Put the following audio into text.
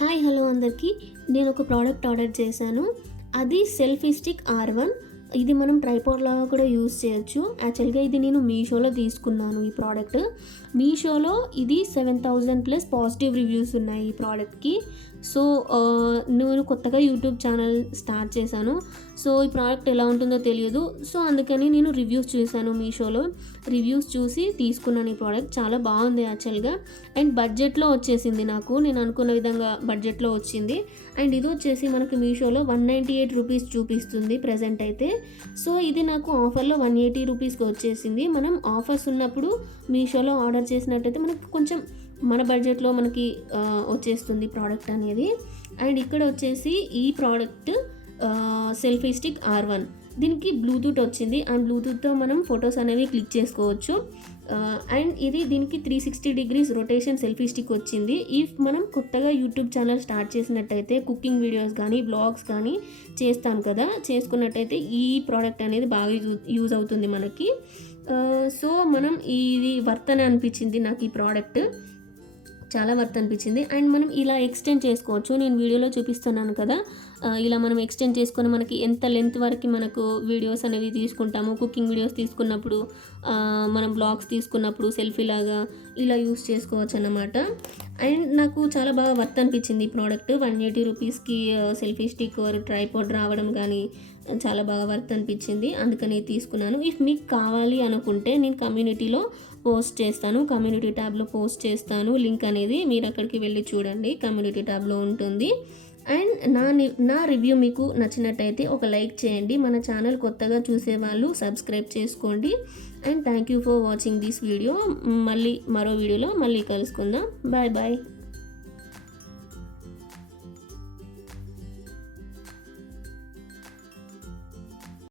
Hi hello అందరికీ. నేను ఒక ప్రోడక్ట్ ఆర్డర్ చేశాను. అది సెల్ఫీ స్టిక్ R1. ఇది మనం ట్రైపాడ్ లాగా కూడా యూస్ చేయొచ్చు. యాక్చువల్గా ఇది నేను మీషోలో తీసుకున్నాను. ఈ ప్రోడక్ట్ మీషోలో ఇది 7,000+ పాజిటివ్ రివ్యూస్ ఉన్నాయి ఈ ప్రోడక్ట్కి. సో నేను కొత్తగా యూట్యూబ్ ఛానల్ స్టార్ట్ చేశాను. సో ఈ ప్రోడక్ట్ ఎలా ఉంటుందో తెలియదు. సో అందుకని నేను రివ్యూస్ చూశాను మీషోలో. రివ్యూస్ చూసి తీసుకున్నాను ఈ ప్రోడక్ట్. చాలా బాగుంది యాక్చువల్గా. అండ్ బడ్జెట్లో వచ్చేసింది నాకు. నేను అనుకున్న విధంగా బడ్జెట్లో వచ్చింది. అండ్ ఇది వచ్చేసి మనకి మీషోలో 198 రూపీస్ చూపిస్తుంది ప్రజెంట్ అయితే. సో ఇది నాకు ఆఫర్లో 180 రూపీస్కి వచ్చేసింది. మనం ఆఫర్స్ ఉన్నప్పుడు మీషోలో ఆర్డర్ చేసినట్టయితే మనకి కొంచెం మన బడ్జెట్లో మనకి వచ్చేస్తుంది ప్రోడక్ట్ అనేది. అండ్ ఇక్కడ వచ్చేసి ఈ ప్రోడక్ట్ సెల్ఫీ స్టిక్ R1. దీనికి బ్లూటూత్ వచ్చింది. అండ్ బ్లూటూత్తో మనం ఫొటోస్ అనేవి క్లిక్ చేసుకోవచ్చు. అండ్ ఇది దీనికి 360 డిగ్రీస్ రొటేషన్ సెల్ఫీ స్టిక్ వచ్చింది. ఇఫ్ మనం కొత్తగా యూట్యూబ్ ఛానల్ స్టార్ట్ చేసినట్టయితే కుకింగ్ వీడియోస్ కానీ బ్లాగ్స్ కానీ చేస్తాం కదా, చేసుకున్నట్టయితే ఈ ప్రోడక్ట్ అనేది బాగా యూజ్ అవుతుంది మనకి. సో మనం ఇది వర్త్ అని అనిపించింది నాకు ఈ ప్రోడక్ట్. చాలా వర్త్ అనిపించింది. అండ్ మనం ఇలా ఎక్స్టెండ్ చేసుకోవచ్చు. నేను వీడియోలో చూపిస్తున్నాను కదా, ఇలా మనం ఎక్స్టెండ్ చేసుకొని మనకి ఎంత లెంత్ వరకు మనకు వీడియోస్ అనేవి తీసుకుంటాము, కుకింగ్ వీడియోస్ తీసుకున్నప్పుడు, మనం బ్లాగ్స్ తీసుకున్నప్పుడు సెల్ఫీ లాగా ఇలా యూస్ చేసుకోవచ్చు అన్నమాట. అండ్ నాకు చాలా బాగా వర్త్ అనిపించింది ఈ ప్రోడక్ట్. 180 రూపీస్కి సెల్ఫీ స్టిక్ ట్రైపాడ్ రావడం కానీ చాలా బాగా వర్త్ అనిపించింది. అందుకని తీసుకున్నాను. ఇఫ్ మీకు కావాలి అనుకుంటే నేను కమ్యూనిటీలో పోస్ట్ చేస్తాను. కమ్యూనిటీ ట్యాబ్లో పోస్ట్ చేస్తాను లింక్ అనేది. మీరు అక్కడికి వెళ్ళి చూడండి, కమ్యూనిటీ ట్యాబ్లో ఉంటుంది. అండ్ నా రివ్యూ మీకు నచ్చినట్టయితే ఒక లైక్ చేయండి. మన ఛానల్ కొత్తగా చూసేవాళ్ళు సబ్స్క్రైబ్ చేసుకోండి. And thank you for watching this video. మళ్ళీ మరో వీడియోలో మళ్ళీ కలుసుకుందాం. Bye bye.